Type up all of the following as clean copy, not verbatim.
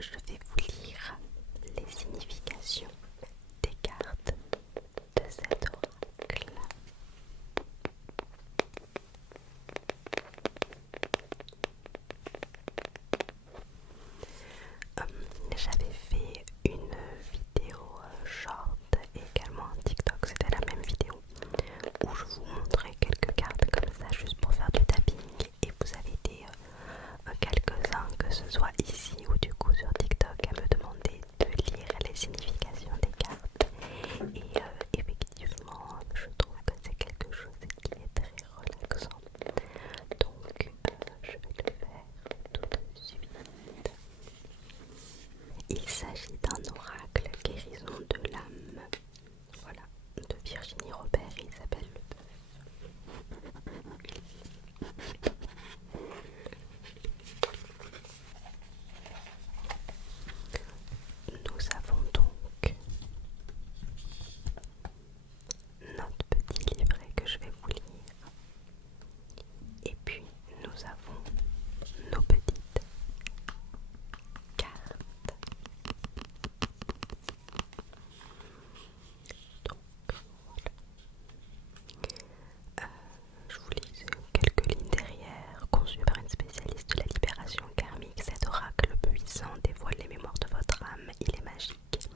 je vais vous lire les significations des cartes de cet oracle. J'avais fait une vidéo short et également un TikTok, c'était la même vidéo où je vous montrais quelques cartes comme ça juste pour faire du tapping, et vous avez été quelques-uns, que ce soit ici ou du coup sur TikTok, à me demander de lire les significations des cartes. Et effectivement, je trouve que c'est quelque chose qui est très relaxant. Donc, je vais le faire tout de suite. Il s'agit d'un oracle guérison de l'âme. Voilà, de Virginie Robert et Isabelle Leboeuf. Nous avons donc notre petit livret que je vais vous lire. Et puis nous avons nos petites cartes. Donc voilà. Je vous lis quelques lignes derrière. Conçu par une spécialiste de la libération karmique, cet oracle puissant dévoile les mémoires de votre âme. Il est magique.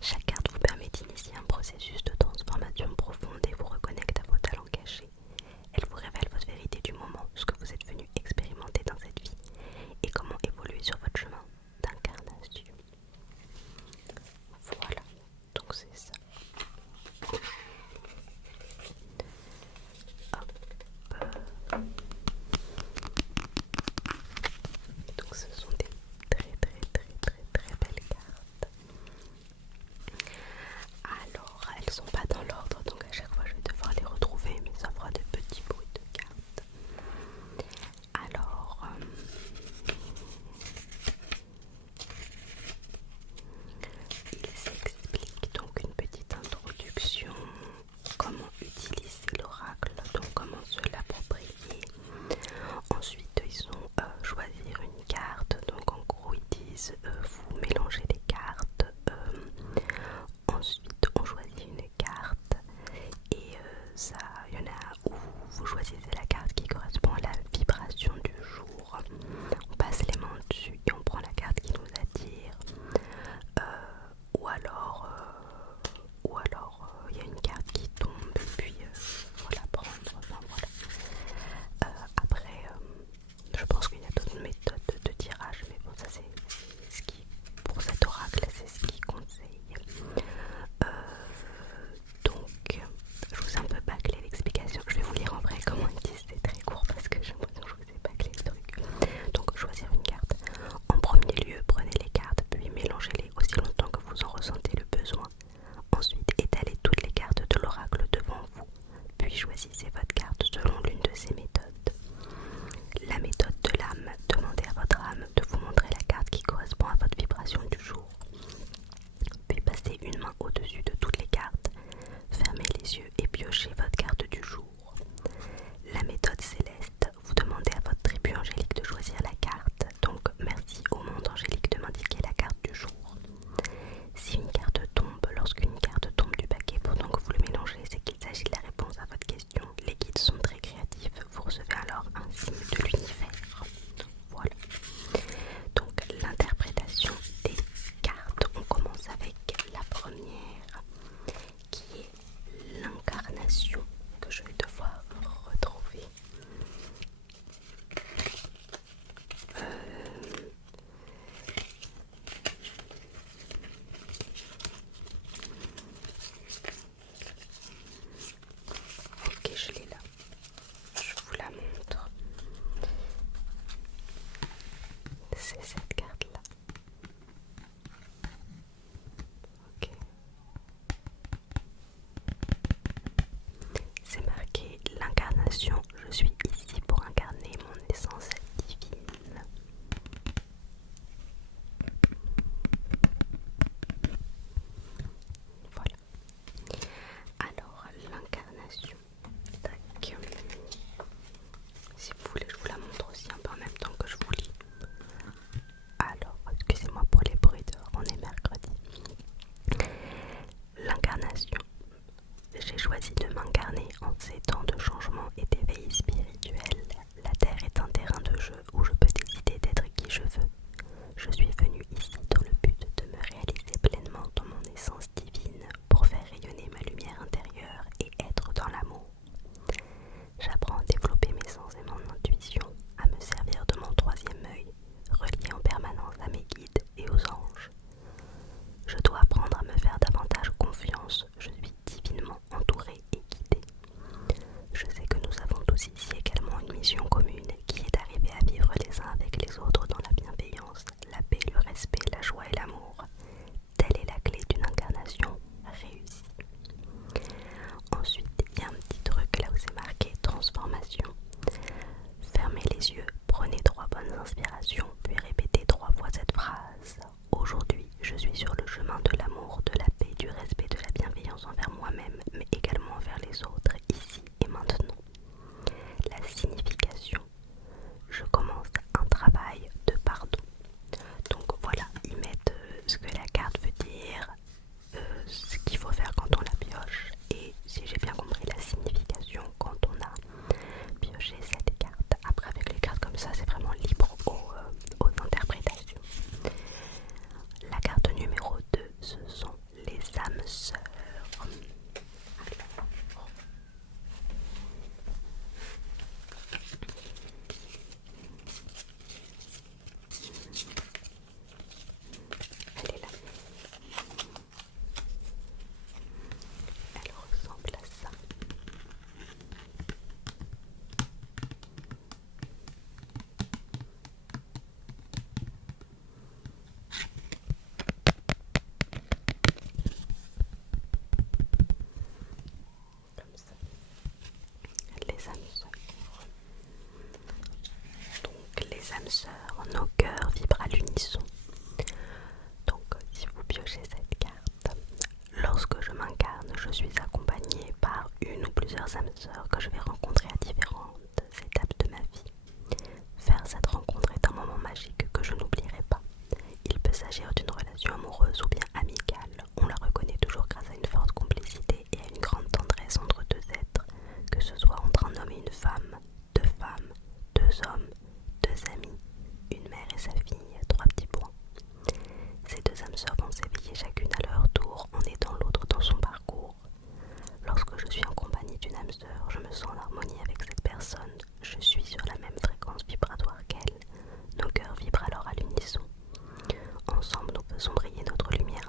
Chaque carte vous permet d'initier un processus de transformation profonde et vous reconnecte à vos talents cachés. Elle vous révèle votre vérité du moment, ce que vous êtes venu expérimenter dans cette vie et comment évoluer sur votre chemin d'incarnation. Voilà, donc c'est ça. Hop. Donc ce sont des très belles cartes. Alors, elles sont pas dans l'ordre, donc à chaque fois je vais devoir les retrouver, mais ça fera de petits bruits de cartes. Alors, il s'explique donc une petite introduction, comment utiliser l'oracle, donc comment se l'approprier. Ensuite, ils ont choisir une carte, amoureuse ou bien amicale, on la reconnaît toujours grâce à une forte complicité et à une grande tendresse entre deux êtres, que ce soit entre un homme et une femme, deux femmes, deux hommes, deux amis, une mère et sa fille, trois petits points. Ces deux âmes sœurs vont s'éveiller chacune à leur tour en aidant l'autre dans son parcours. Lorsque je suis en compagnie d'une âme sœur, je me sens en harmonie avec cette personne, je suis sur la même fréquence vibratoire qu'elle, nos cœurs vibrent alors à l'unisson. Ensemble, nous faisons briller notre lumière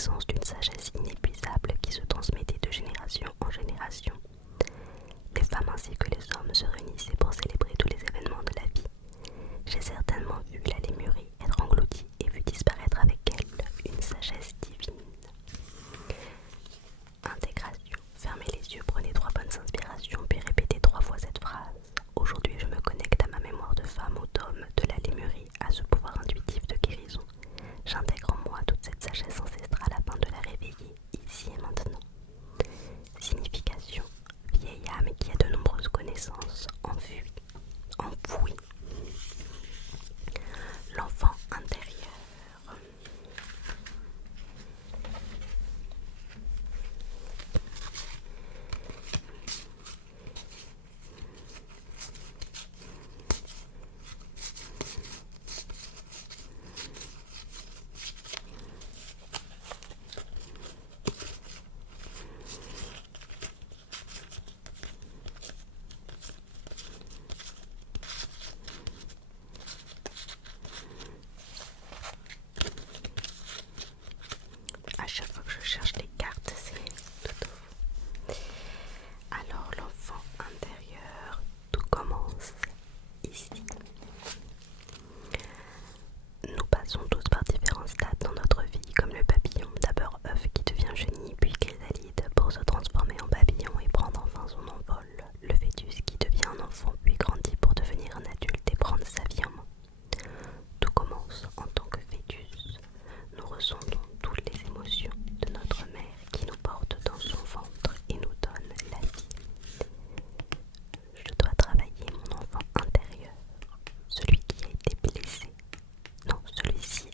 naissance d'une sagesse inépuisable qui se transmettait de génération en génération. Les femmes ainsi que les hommes se réunissaient pour célébrer tous les événements de la vie. J'ai certainement vu la lémurie être engloutie et vu disparaître avec elle une sagesse divine. Intégration. Fermez les yeux, prenez 3 bonnes inspirations, puis répétez 3 fois cette phrase. Aujourd'hui, je me connecte à ma mémoire de femme ou d'homme, de la lémurie, à ce pouvoir intuitif de guérison. J'intègre en moi toute cette sagesse ancestrale afin de la réveiller, ici et maintenant. Signification. Vieille âme qui a de nombreuses connaissances, enfouie. L'enfant intérieur. À chaque fois que je cherche les cartes, c'est tout faux. Alors l'enfant intérieur, tout commence ici. Nous passons tous par différents stades dans notre vie, comme le papillon, d'abord œuf qui devient chenille, puis chrysalide, pour se transformer en papillon et prendre enfin son envol. Le fœtus qui devient un enfant, puis grandit pour devenir un adulte et prendre sa vie en main. Tout commence en tant que fœtus. Nous ressentons toutes les émotions de notre mère qui nous porte dans son ventre et nous donne la vie. Je dois travailler mon enfant intérieur, celui qui a été blessé. Non, celui-ci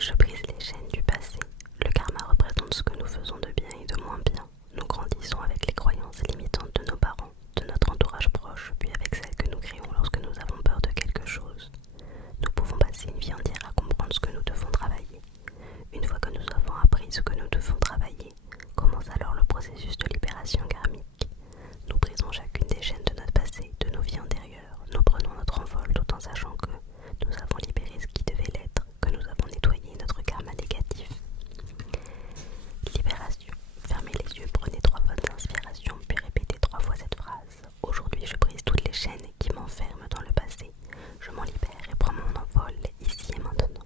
Je brise les chaînes du passé. Le karma représente ce que nous faisons de bien et de moins bien. Nous grandissons avec les croyances limitantes de nos parents, de notre entourage proche, puis avec celles que nous créons lorsque nous avons peur de quelque chose. Nous pouvons passer une vie entière à comprendre ce que nous devons travailler. Une fois que nous avons appris ce que nous devons travailler, commence alors le processus de libération karmique. Nous brisons chacune des chaînes de notre passé, de nos vies antérieures. Nous prenons notre envol tout en sachant que nous avons libéré ce qui devait l'être, que nous avons nettoyé notre karma négatif. Libération. Fermez les yeux, prenez 3 bonnes inspirations, puis répétez 3 fois cette phrase. Aujourd'hui, je brise toutes les chaînes qui m'enferment dans le passé. Je m'en libère et prends mon envol ici et maintenant.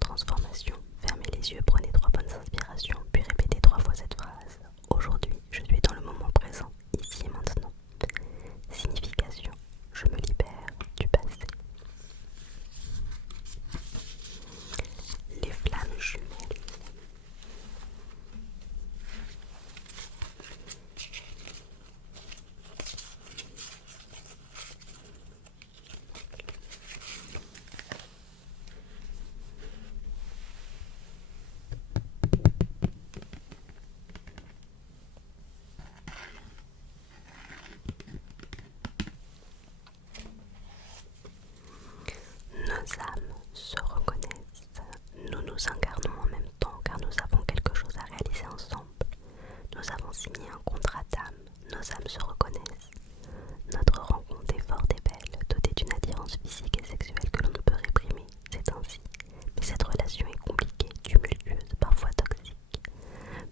Transformation. Fermez les yeux, prenez 3 bonnes inspirations, puis répétez 3 fois cette phrase. Aujourd'hui, je suis dans le moment présent, ici et maintenant. Signification. Je me libère du passé. Les flammes jumelles. Nos âmes se reconnaissent. Nous nous incarnons en même temps car nous avons quelque chose à réaliser ensemble. Nous avons signé un contrat d'âme. Nos âmes se reconnaissent. Notre rencontre est forte et belle, dotée d'une attirance physique et sexuelle que l'on ne peut réprimer. C'est ainsi. Mais cette relation est compliquée, tumultueuse, parfois toxique.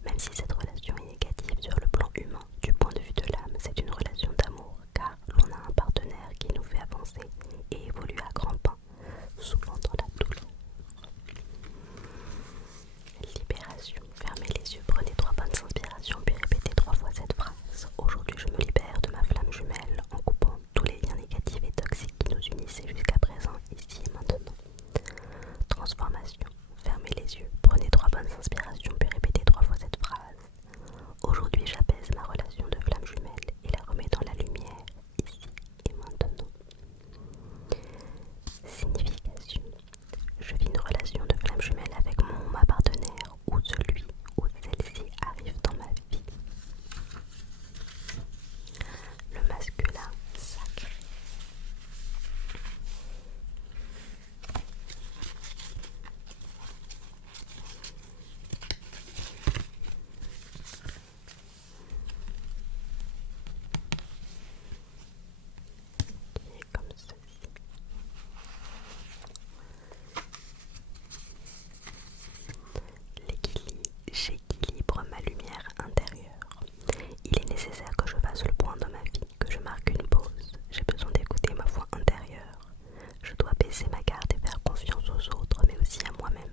Même si cette relation est négative sur le plan humain, du point de vue de l'âme, c'est une relation d'amour car l'on a un partenaire qui nous fait avancer et évoluer à grands pas, souvent dans la douleur. Libération. Fermez les yeux, prenez 3 bonnes inspirations, puis répétez 3 fois cette phrase. Aujourd'hui, je me libère de ma flamme jumelle en coupant tous les liens négatifs et toxiques qui nous unissaient jusqu'à présent, ici et maintenant. Transformation. Fermez les yeux, prenez 3 bonnes inspirations, puis répétez 3 fois cette phrase. Aujourd'hui, j'apaise ma relation de flamme jumelle et la remets dans la lumière, ici et maintenant. Signification. Je vis une relation de flamme jumelle avec mon ou ma partenaire ou celui ou celle-ci arrive dans ma vie. Le masculin sacré. Qui est comme ceci. J'équilibre ma lumière intérieure. Il est nécessaire que je fasse le point dans ma vie, que je marque une pause. J'ai besoin d'écouter ma voix intérieure. Je dois baisser ma garde et faire confiance aux autres, mais aussi à moi-même.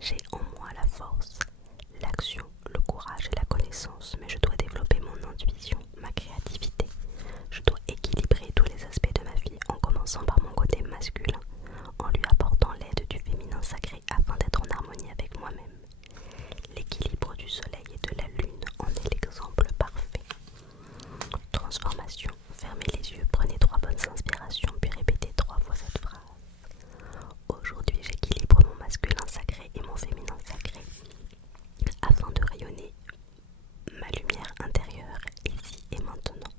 J'ai en moi la force, l'action, le courage et la connaissance, mais je dois développer mon intuition, ma créativité. Je dois équilibrer tous les aspects de ma vie en commençant par mon côté masculin, en lui apportant l'aide du féminin sacré afin d'être en harmonie avec moi-même. L'équilibre du soleil et de la lune en est l'exemple parfait. Transformation. Fermez les yeux, prenez 3 bonnes inspirations, puis répétez 3 fois cette phrase. Aujourd'hui, j'équilibre mon masculin sacré et mon féminin sacré afin de rayonner ma lumière intérieure ici et maintenant.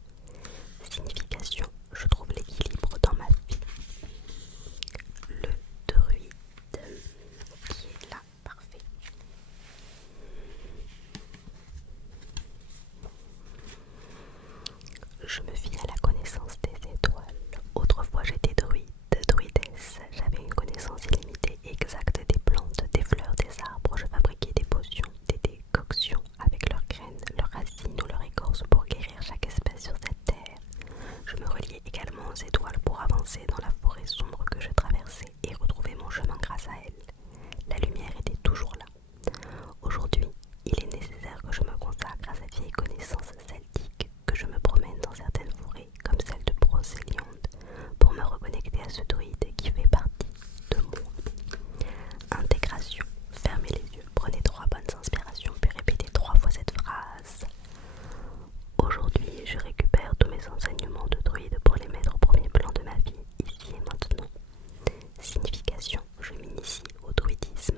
Signification. Je trouve l'équilibre dans ma vie. Le druide qui est là, parfait. Je me fie à la connaissance des étoiles. Autrefois j'étais druidesse. J'avais une connaissance illimitée et exacte des plantes, des fleurs, des arbres. Je fabriquais des potions, des décoctions avec leurs graines, leurs racines ou leurs écorces pour guérir chaque espèce sur cette terre. Je me reliais également aux étoiles pour avancer dans la forêt sombre que je traversais et retrouver mon chemin grâce à elles. La lumière était toujours là. Aujourd'hui, il est nécessaire que je me consacre à cette vieille connaissance celtique, que je me promène dans certaines forêts, comme celle de Brocéliande, pour me reconnecter à ce druide qui fait partie de moi. Intégration. Fermez les yeux, prenez 3 bonnes inspirations, puis répétez 3 fois cette phrase. Aujourd'hui, je récupère tous mes enseignements de druide pour les mettre au premier plan de ma vie, ici et maintenant. Signification. Je m'initie au druidisme.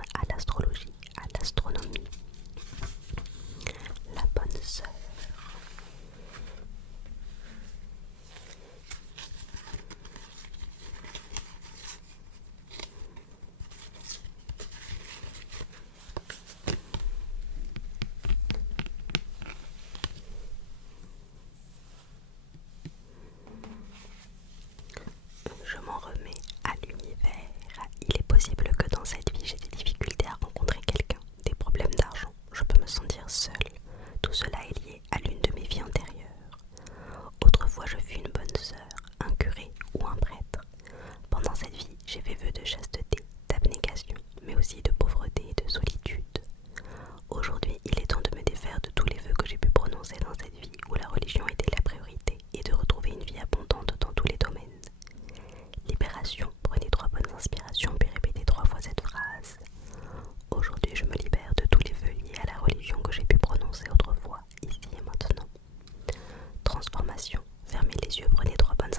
sœur, un curé ou un prêtre. Pendant cette vie, j'ai fait vœu de chasteté, d'abnégation, mais aussi de pauvreté et de solitude. Aujourd'hui, il est temps de me défaire de tous les vœux que j'ai pu prononcer dans cette vie où la religion était la priorité et de retrouver une vie abondante dans tous les domaines. Libération, prenez 3 bonnes inspirations puis répétez 3 fois cette phrase. Aujourd'hui, je me libère de tous les vœux liés à la religion que j'ai pu prononcer autrefois, ici et maintenant. Transformation, fermez les yeux, prenez 3 bonnes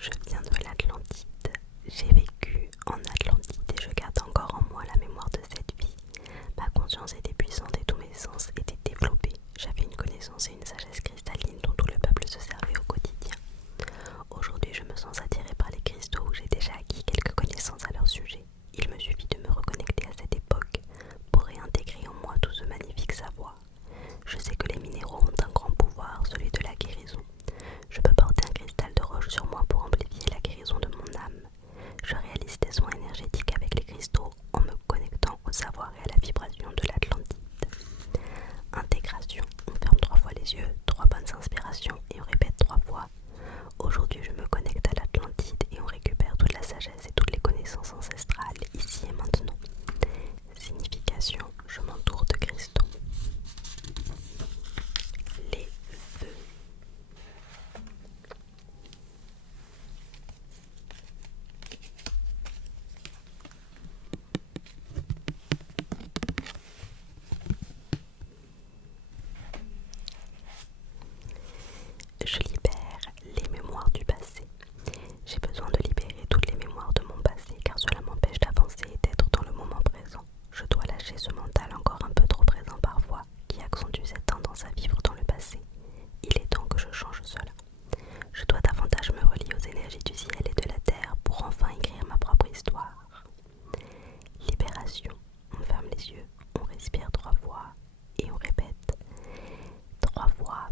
Je viens de l'Atlantide. J'ai vécu en Atlantide et je garde encore en moi la mémoire de cette vie. Ma conscience était puissante et tous mes sens étaient développés. J'avais une connaissance et une sagesse cristalline dont tout le peuple se servait au quotidien. Aujourd'hui, je me sens attirée par les cristaux où j'ai déjà acquis quelques connaissances à leur sujet. Il me suffit de me reconnecter à cette époque pour réintégrer en moi tout ce magnifique savoir. Je sais que les minéraux ont un grand pouvoir, celui de la guérison. Je peux porter un cristal de roche sur moi pour amplifier la guérison de mon âme. Je réalise des soins énergétiques avec les cristaux en me connectant au savoir et à la vibration de l'Atlantide. Intégration. On ferme 3 fois les yeux, 3 bonnes inspirations et on répète 3 fois. Aujourd'hui, je me connecte à l'Atlantide et on récupère toute la sagesse et toutes les connaissances ancestrales ici et maintenant. Signification. Je m'entoure de cristaux. Les feux. Je libère les mémoires du passé. J'ai besoin de libérer toutes les mémoires de mon passé car cela m'empêche d'avancer et d'être dans le moment présent. Je dois lâcher ce mental encore un peu trop présent parfois qui accentue cette tendance à vivre dans le passé. Il est temps que je change cela. Je dois davantage me relier aux énergies du ciel et de la terre pour enfin écrire ma propre histoire. Libération. On ferme les yeux, on respire 3 fois et on répète 3 fois.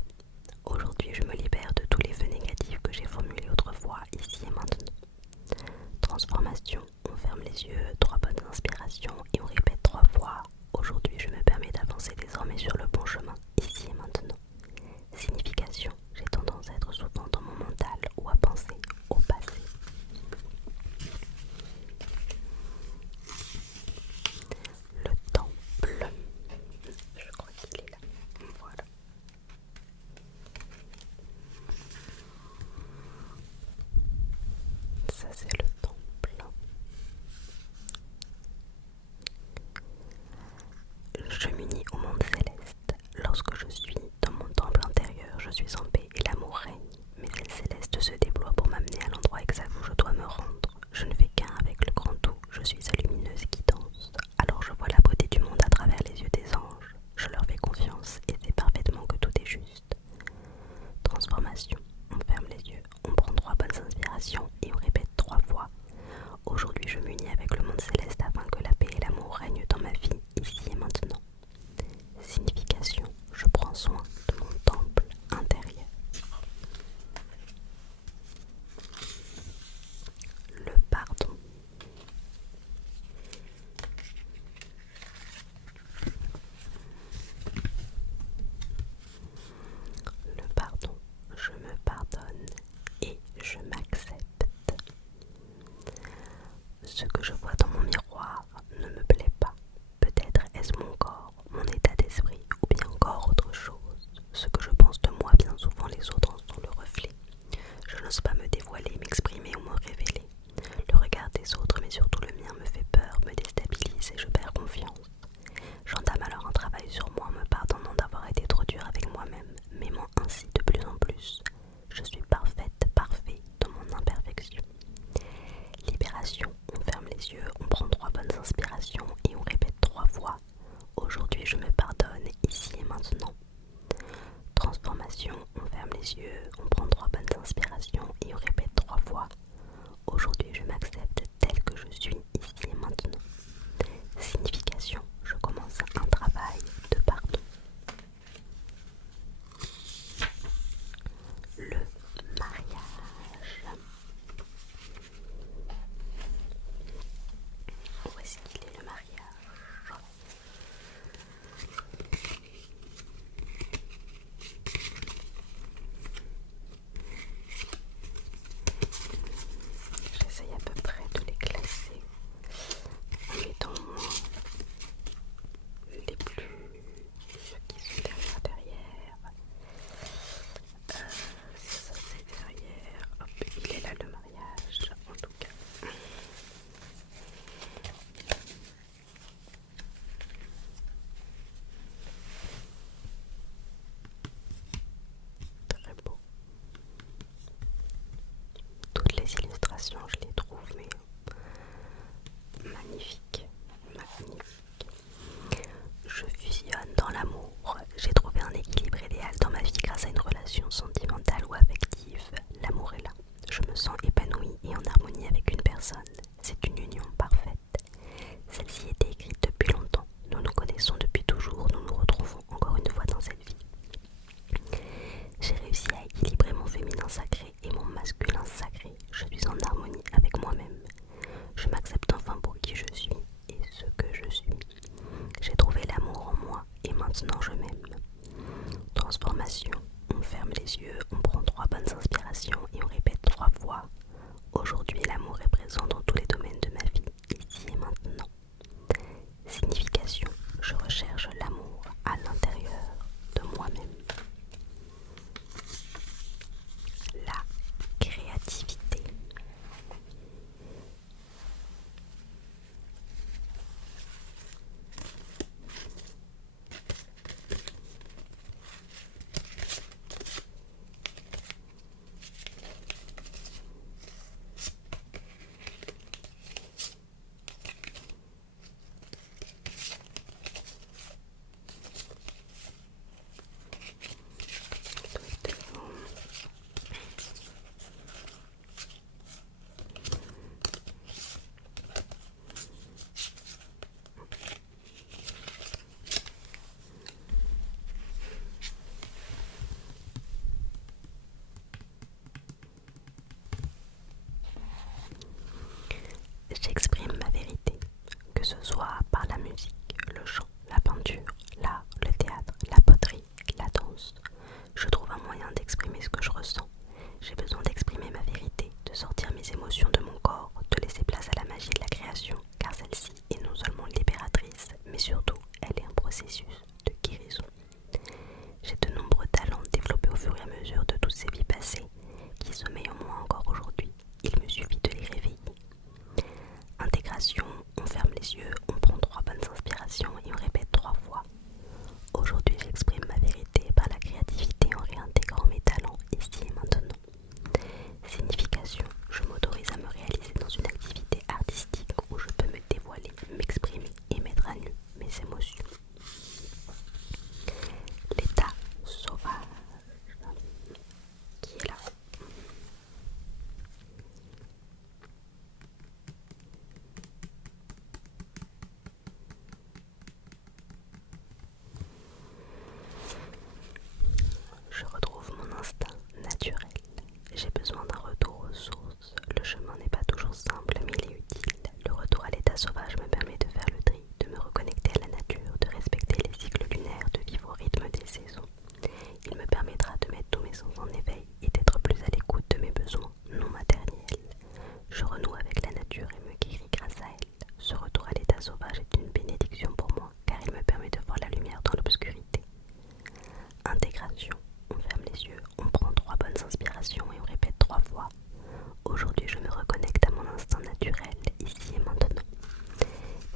Aujourd'hui, je me libère de tous les vœux négatifs que j'ai formulés autrefois, ici et maintenant. Transformation. On ferme les yeux, 3 bonnes inspirations et on répète 3 fois. Aujourd'hui, je me permets d'avancer désormais sur le bon chemin, ici et maintenant. Signification. J'ai tendance à être souvent dans mon mental ou à penser au passé. Le temple. Je crois qu'il est là. Voilà. Ça, c'est le temple. Je m'unis au monde céleste. Lorsque je suis dans mon temple intérieur, je suis en paix et l'amour règne. Mes ailes célestes se déploient pour m'amener à l'endroit exact où je dois me rendre. Je ne fais qu'un avec le grand tout. Je suis sa lumineuse qui danse. Alors je vois la beauté du monde à travers les yeux des anges. Je leur fais confiance et sais parfaitement que tout est juste. Transformation. On ferme les yeux, on prend 3 bonnes inspirations et on répète 3 fois. Aujourd'hui, je m'unis avec le monde céleste afin que la paix et l'amour règnent dans ma vie, ici et maintenant. maintenant je m'aime. Transformation, on ferme les yeux, on prend 3 bonnes inspirations et on répète 3 fois. Aujourd'hui, l'amour est présent dans tous les domaines de ma vie, ici et maintenant. Signification, je recherche l'amour à l'intérieur de moi-même. La créativité. J'exprime ma vérité, que ce soit par la musique, le chant, la peinture, l'art, le théâtre, la poterie, la danse. Je trouve un moyen d'exprimer ce que je ressens. J'ai besoin d'exprimer ma vérité, de sortir mes émotions de mon corps, de laisser place à la magie de la création, car celle-ci est non seulement libératrice, mais surtout, elle est un processus de guérison. J'ai de nombreux talents développés au fur et à mesure de toutes ces vies passées, qui sommeillent en moi encore aujourd'hui. Il me suffit de les réveiller. Intégration, on ferme les yeux, on prend 3 bonnes inspirations et on répète 3 fois. Aujourd'hui, j'exprime ma vérité par la créativité en réintégrant mes talents ici et maintenant. Signification, je m'autorise à me réaliser dans une activité artistique où je peux me dévoiler, m'exprimer et mettre à nu mes émotions. L'état sauvage qui est là. Je retrouve mon instinct naturel. J'ai besoin d'un retour aux sources. Le chemin n'est pas toujours simple, mais il est utile. Le retour à l'état sauvage me permet de faire le tri, de me reconnecter à la nature, de respecter les cycles lunaires, de vivre au rythme des saisons. Il me permettra de mettre tous mes sens en éveil et d'être plus à l'écoute de mes besoins non matériels. Je renoue avec la nature et me guéris grâce à elle. Ce retour à l'état sauvage est une bénédiction pour moi, car il me permet de voir la lumière dans l'obscurité. Intégration. On ferme les yeux, on prend 3 bonnes inspirations et on répète 3 fois. Aujourd'hui, je me reconnecte à mon instinct naturel, ici et maintenant.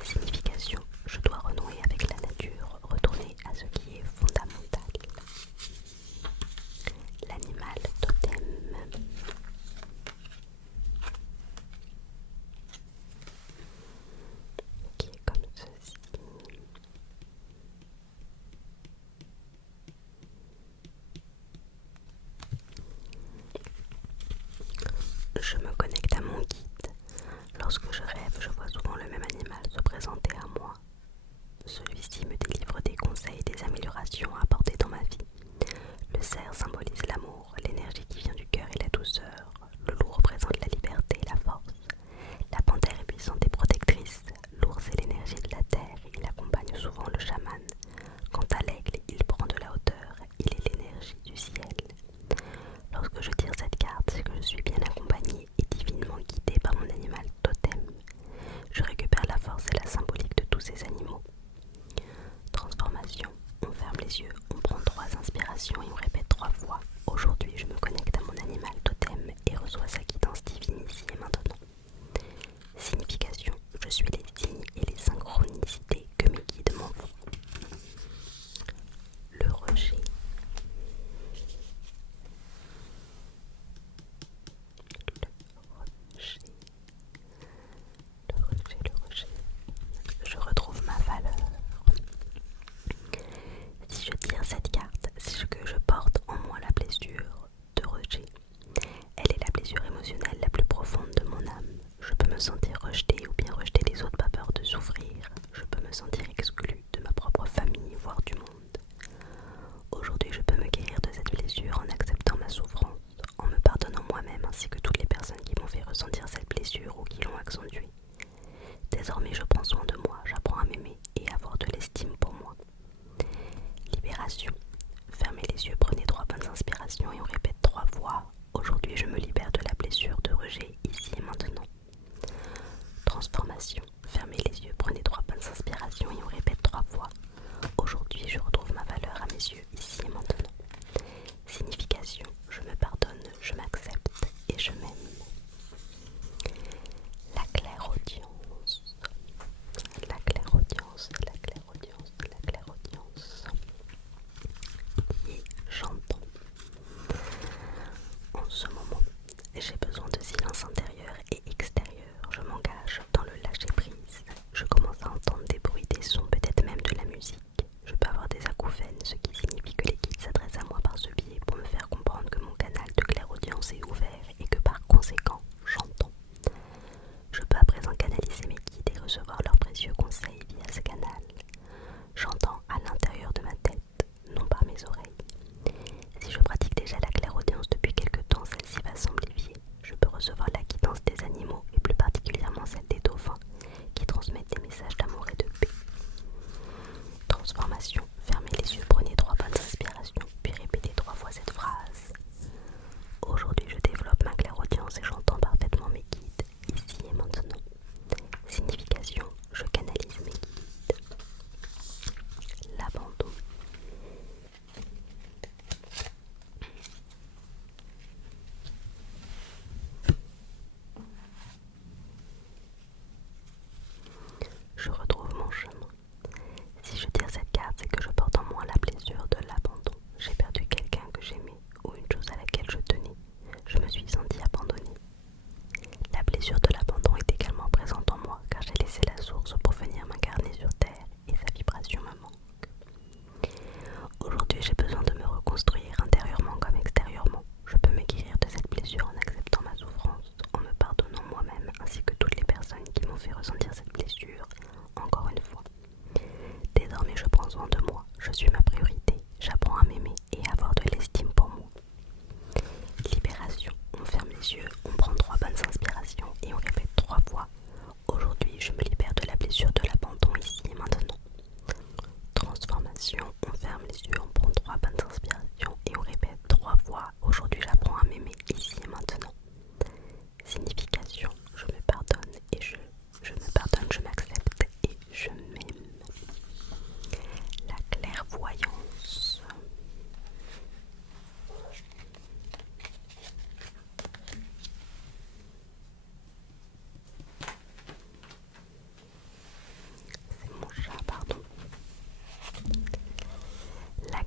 Signification, je dois renouer avec la nature, retourner à ce qui est fondamental. L'animal totem. Qui est comme ceci. Je me connecte à mon guide. Lorsque je rêve, je vois souvent le même animal se présenter à moi. Celui-ci me délivre des conseils et des améliorations à apporter dans ma vie. Le cerf symbolise l'amour, l'énergie qui vient du cœur et la douceur. Le loup représente la liberté et la force. La panthère est puissante et protectrice. L'ours est l'énergie de la terre, il accompagne souvent le chaman. Quant à l'aigle, il prend de la hauteur, il est l'énergie du ciel. Lorsque je tire cette carte, c'est que je suis bien accompagnée et divinement guidée par mon animal totem. Je récupère la force et la symbolique de tous ces animaux. Transformation, on ferme les yeux, on prend 3 inspirations et on répète 3 fois. Aujourd'hui, je me connecte à mon animal totem et reçois sa guidance divine ici et maintenant. Signification, je suis les signes et les synchronicités que mes guides m'envoient. Le rejet. Le rejet. Je retrouve ma valeur. Si je tire cette carte, c'est que je porte Transformation. Fermez les yeux, prenez 3 bonnes inspirations et on répète 3 fois. Aujourd'hui, je me libère de la blessure de rejet ici et maintenant. Transformation. Fermez les yeux, prenez 3 bonnes inspirations et on répète 3 fois. Aujourd'hui, je retrouve ma valeur à mes yeux ici et maintenant. Signification. Je me pardonne, je m'accepte et je m'aime. La clairaudience. La clairaudience, la clairaudience, la clairaudience. Et j'entends. En ce moment, j'ai besoin de silence intérieur et extérieur. Je m'engage dans le lâcher-prise. Je commence à entendre des bruits, des sons, peut-être même de la musique. Je peux avoir des acouphènes, ce qui signifie que les guides s'adressent à moi par ce biais pour me faire comprendre que mon canal de clairaudience est ouvert et que par conséquent, j'entends. Je peux à présent canaliser mes guides et recevoir leurs précieux conseils via ce canal. J'entends à l'intérieur de ma tête, non par mes oreilles. Si je pratique déjà la clairaudience depuis quelque temps, celle-ci va s'amplifier. Je peux recevoir la guidance des animaux et plus particulièrement celle des dauphins qui transmettent des messages d'amour et de paix. Transformation. Fermez les yeux, prenez 3 bonnes inspirations, puis répétez 3 fois cette phrase. Aujourd'hui, je développe ma clairaudience et j'entends parfaitement mes guides, ici et maintenant. Signification. Je canalise mes guides. L'abandon. Je retrouve mon chemin. Si je tire cette carte, c'est que je porte en moi la blessure de l'abandon. J'ai perdu quelqu'un que j'aimais ou une chose à laquelle je tenais. Je me suis sentie abandonnée. La blessure de l'abandon est également présente en moi car j'ai laissé la source pour venir m'incarner sur terre et sa vibration me manque. Aujourd'hui, j'ai besoin de me reconstruire intérieurement comme extérieurement. Je peux me guérir de cette blessure en acceptant ma souffrance, en me pardonnant moi-même ainsi que toutes les personnes qui m'ont fait ressentir cette blessure, encore une fois. Désormais, je prends soin de moi, je suis ma priorité, j'apprends à m'aimer et à avoir de l'estime pour moi. Libération, on ferme les yeux, on prend 3 bonnes inspirations et on répète 3 fois. Aujourd'hui, je me libère de la blessure de l'abandon ici et maintenant. Transformation, on ferme les yeux, on prend 3 bonnes inspirations et on répète 3 fois. Aujourd'hui, j'apprends à m'aimer ici et maintenant. Signification, je me pardonne et je me pardonne, je m'accepte et je m'aime. La clairvoyance. C'est mon chat, pardon. La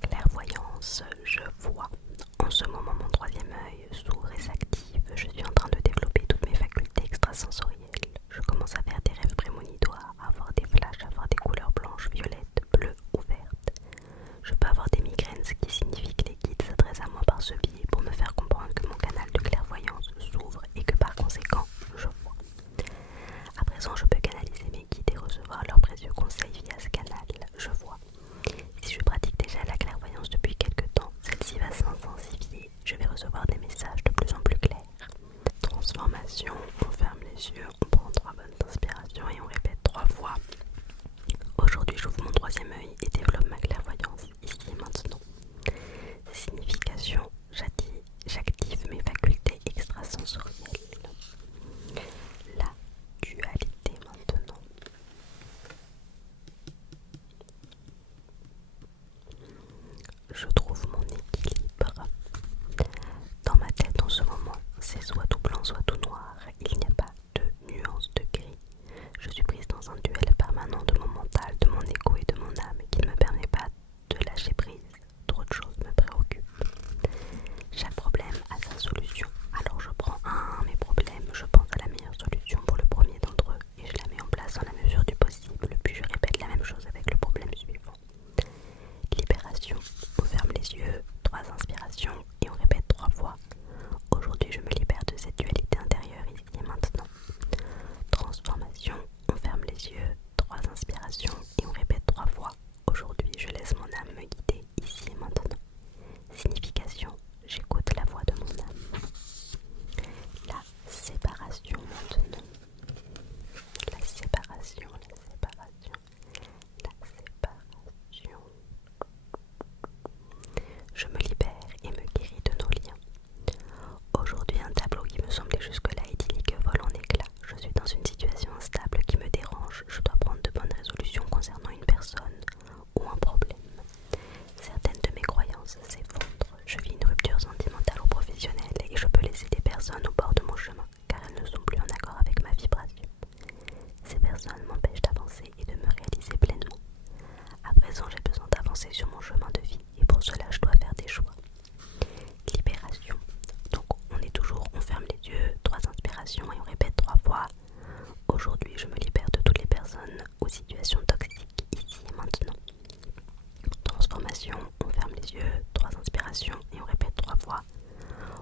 signification, on ferme les yeux, 3 inspirations et on répète 3 fois.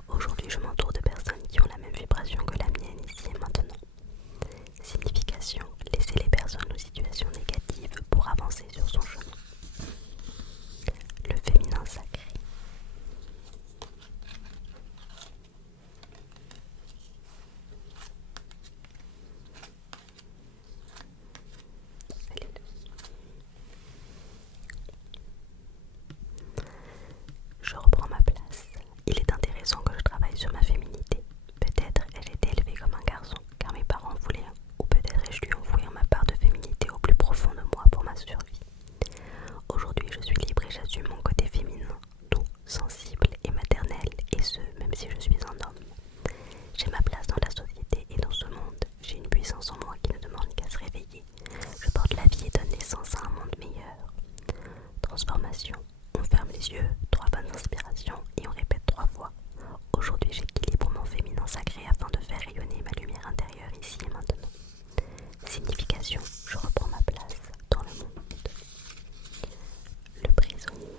Aujourd'hui, je m'entoure de personnes qui ont la même vibration que la mienne ici et maintenant. Signification, laisser les personnes aux situations négatives pour avancer sur son chemin. Le féminin sacré. Je reprends ma place. Il est intéressant que je travaille sur ma féminité. Peut-être ai-je été élevée comme un garçon, car mes parents voulaient, ou peut-être ai-je dû enfouir ma part de féminité au plus profond de moi pour ma survie. Aujourd'hui, je suis libre et j'assume mon côté féminin, doux, sensible et maternel, et ce, même si je suis un homme. J'ai ma place dans la société et dans ce monde. J'ai une puissance en moi qui ne demande qu'à se réveiller. Je porte la vie et donne naissance à un monde meilleur. Transformation. On ferme les yeux, 3 bonnes inspirations et on répète 3 fois. Aujourd'hui, j'équilibre mon féminin sacré afin de faire rayonner ma lumière intérieure ici et maintenant. Signification. Je reprends ma place dans le monde. Le prisonnier.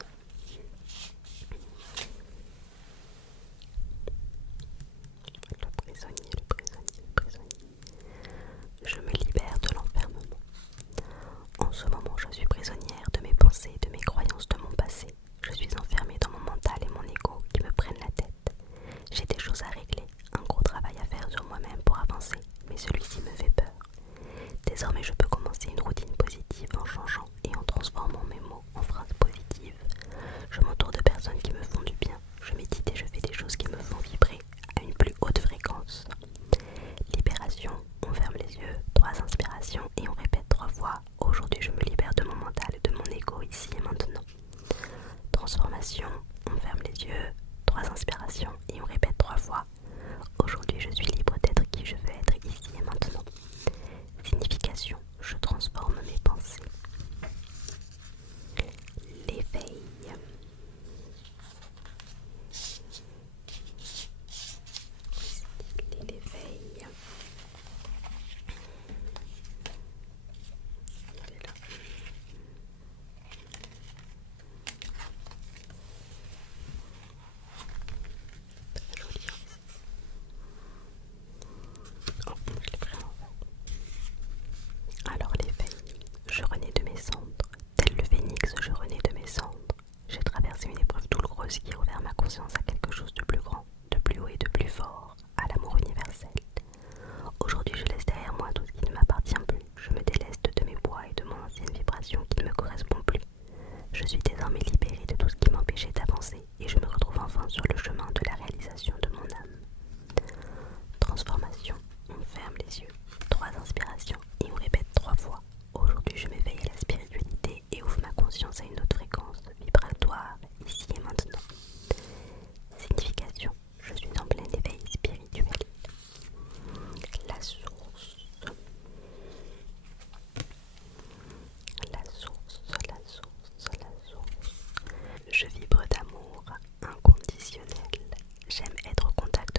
Le prisonnier, le prisonnier, le prisonnier. Je me libère de l'enfermement. En ce moment, je suis prisonnière de mes pensées, de mes croyances, de mon passé. Je suis enfermée dans mon mental et mon ego qui me prennent la tête. J'ai des choses à régler, un gros travail à faire sur moi-même pour avancer, mais celui-ci me fait peur. Désormais, je peux commencer une routine positive en changeant et en transformant mes mots en phrases positives. Je m'entoure de personnes qui me font du bien. Je médite et je fais des choses qui me font vibrer à une plus haute fréquence. Libération, on ferme les yeux, 3 inspirations et on répète 3 fois. Aujourd'hui, je me libère de mon mental et de mon ego ici et maintenant. Transformation, on ferme les yeux, 3 inspirations et on répète 3 fois. Aujourd'hui, je suis libre d'être qui je veux être ici et maintenant. Signification, je transforme mes pensées. L'éveil. L'éveil. Il est là. Très joli. Oh, je l'ai pris en fait. Alors l'éveil. Je renais de mes cendres. Tel le phénix, je renais de mes cendres. J'ai traversé une épreuve douloureuse qui a ouvert ma conscience à quelque chose de plus grand, de plus haut et de plus fort, à l'amour universel. Aujourd'hui, je laisse derrière moi tout ce qui ne m'appartient plus. Je me déleste de mes poids et de mon ancienne vibration qui ne me correspond plus. Je suis désormais libérée de tout ce qui m'empêchait d'avancer et je me retrouve enfin sur le chemin de la réalisation de mon âme. Transformation. On ferme les yeux. 3 inspirations et on répète 3 fois. Aujourd'hui, je m'éveille à la spiritualité et ouvre ma conscience à une autre fréquence vibratoire ici et maintenant. Signification. Je suis en plein éveil spirituel. La source. La source, la source, la source. Je vibre d'amour inconditionnel. J'aime être au contact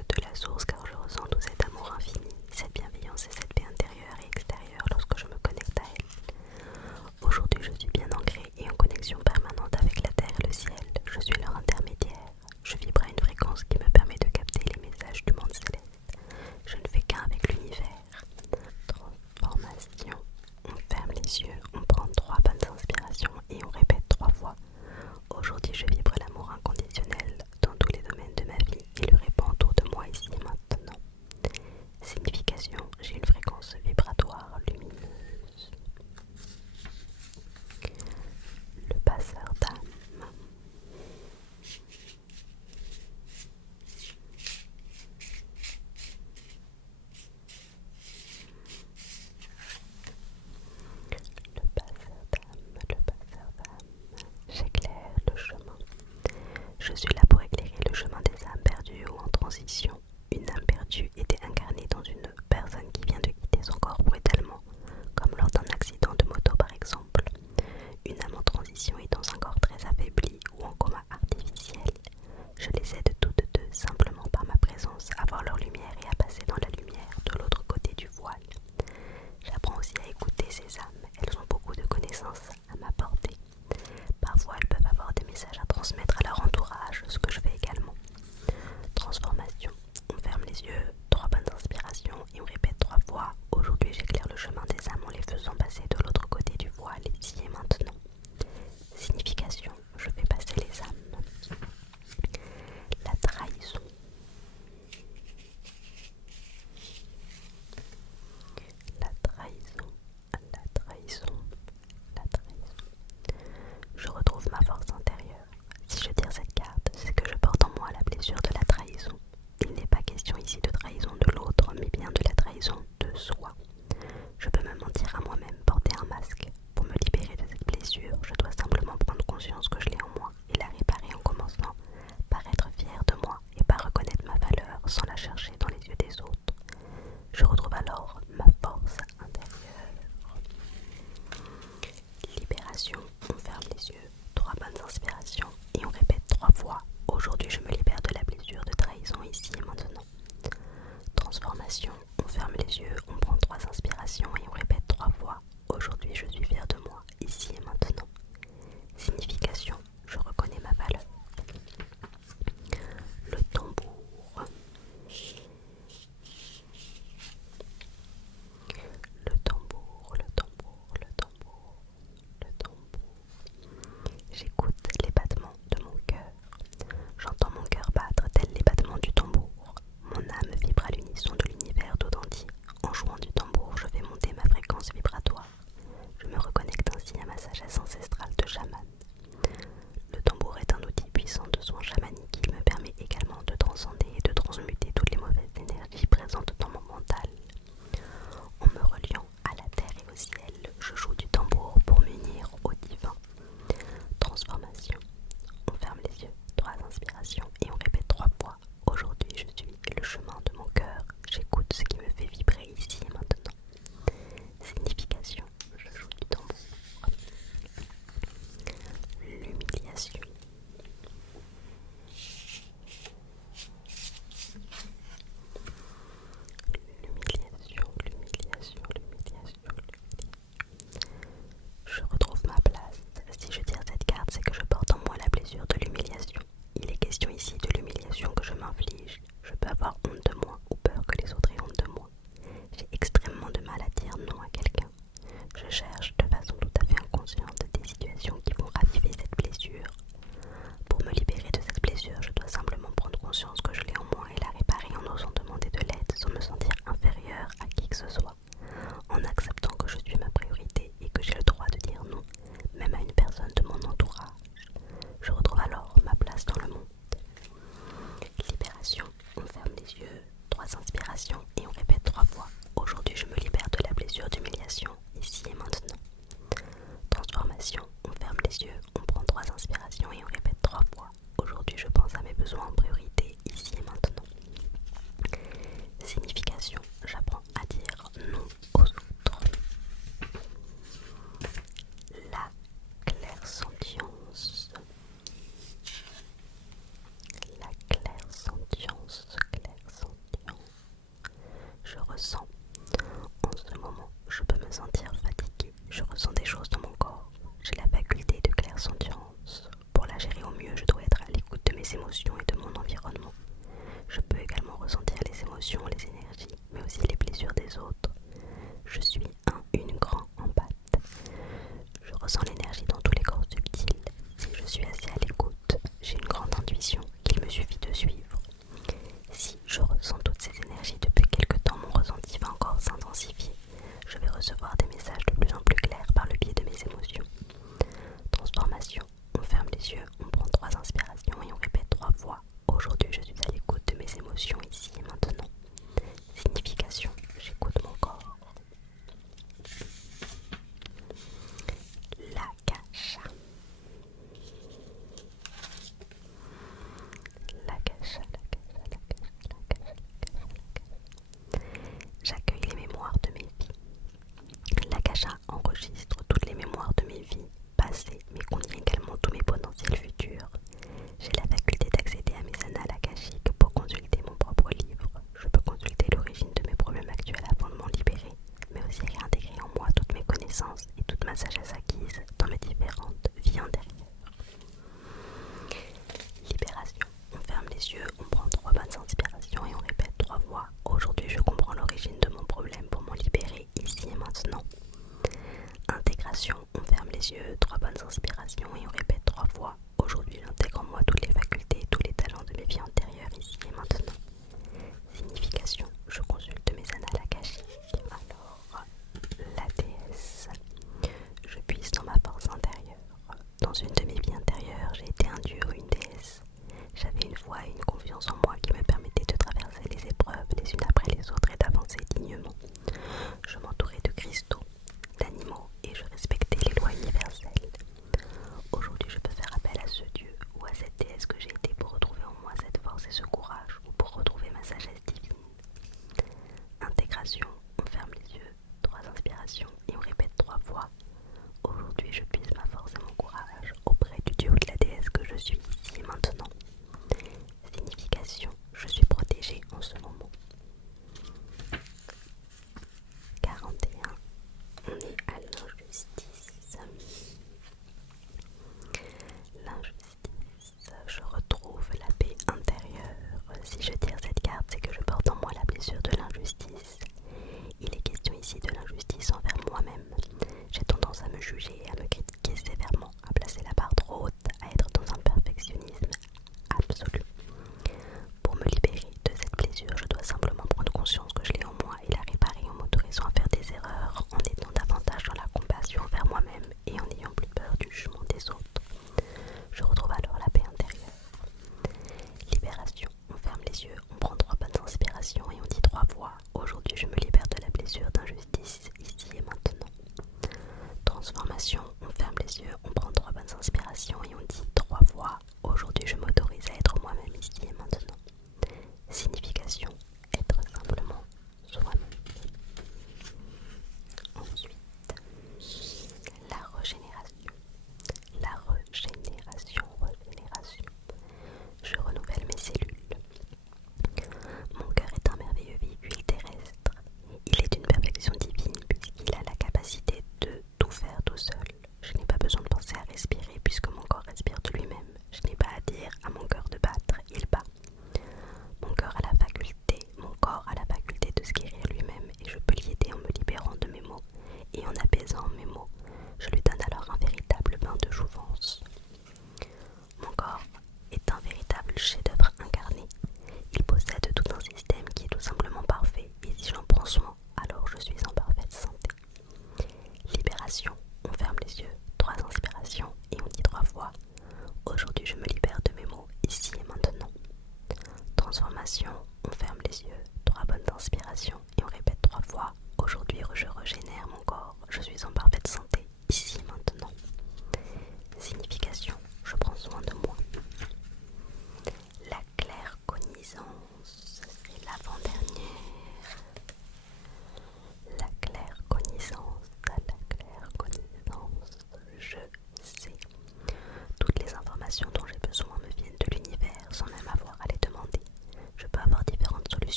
bonnes inspirations et on répète 3 fois. Aujourd'hui je me libère de la blessure de trahison ici et maintenant. Transformation, on ferme les yeux, on prend 3 inspirations et on répète 3 fois. Aujourd'hui je suis fière de moi, ici et maintenant. Signification, je reconnais ma valeur. Le tambour. Le tambour, le tambour, le tambour, le tambour. J'écoute les battements de mon cœur. J'entends mon cœur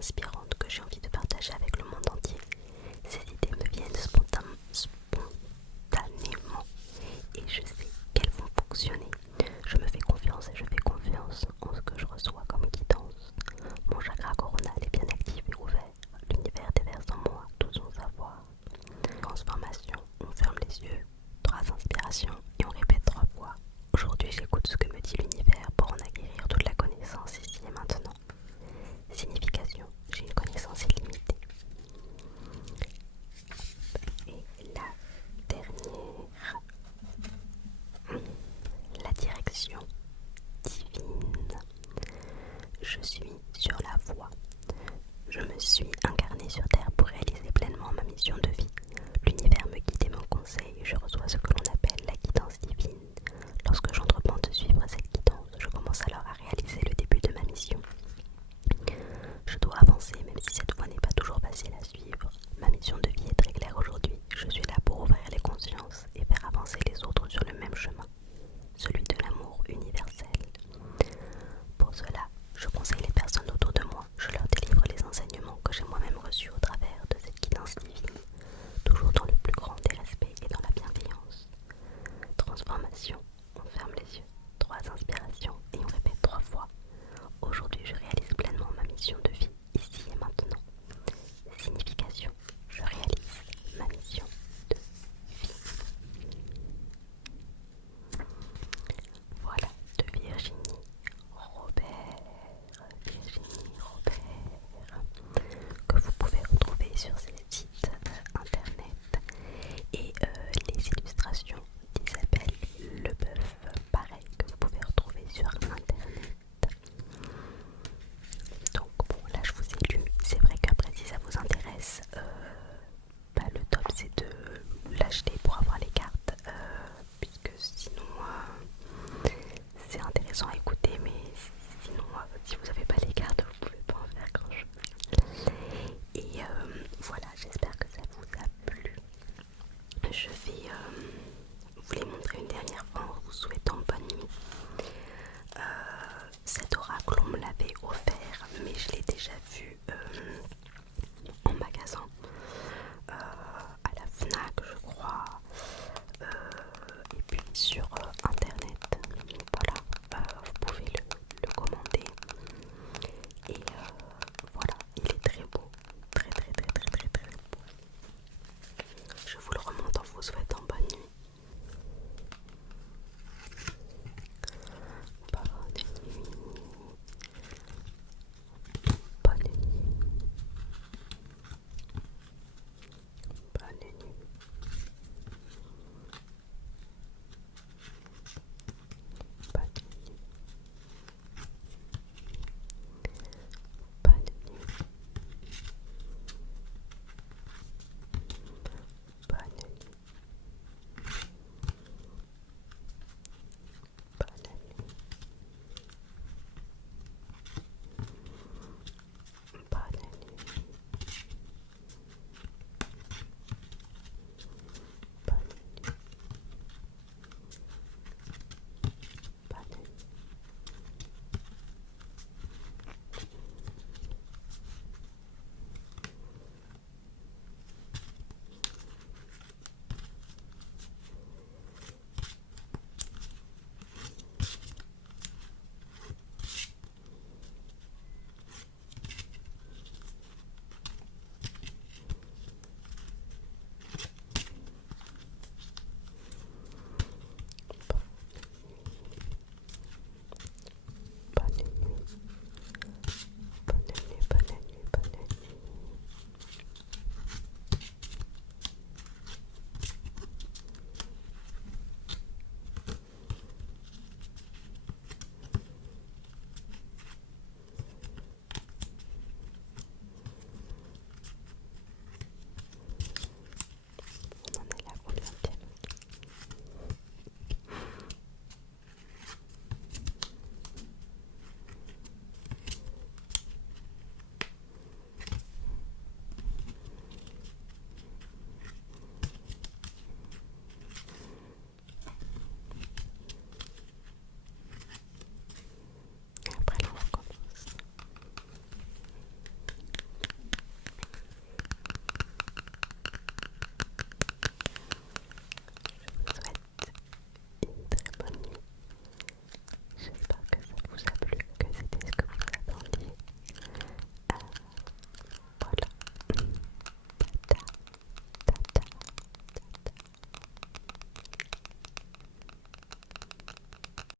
inspirantes que j'ai envie de partager avec le monde entier. Ces idées me viennent spontanément et je sais qu'elles vont fonctionner. Je me fais confiance et je fais confiance en ce que je reçois comme guidance. Mon chakra coronal est bien actif et ouvert. L'univers déverse en moi tout son savoir. Transformation, on ferme les yeux, 3 inspirations et on répète 3 fois. Aujourd'hui, j'écoute ce que me dit l'univers pour en acquérir toute la connaissance ici et maintenant. Signification, j'ai une connaissance illimitée. Et la dernière, la direction divine. Je suis sur la voie. Je me suis incarnée sur Terre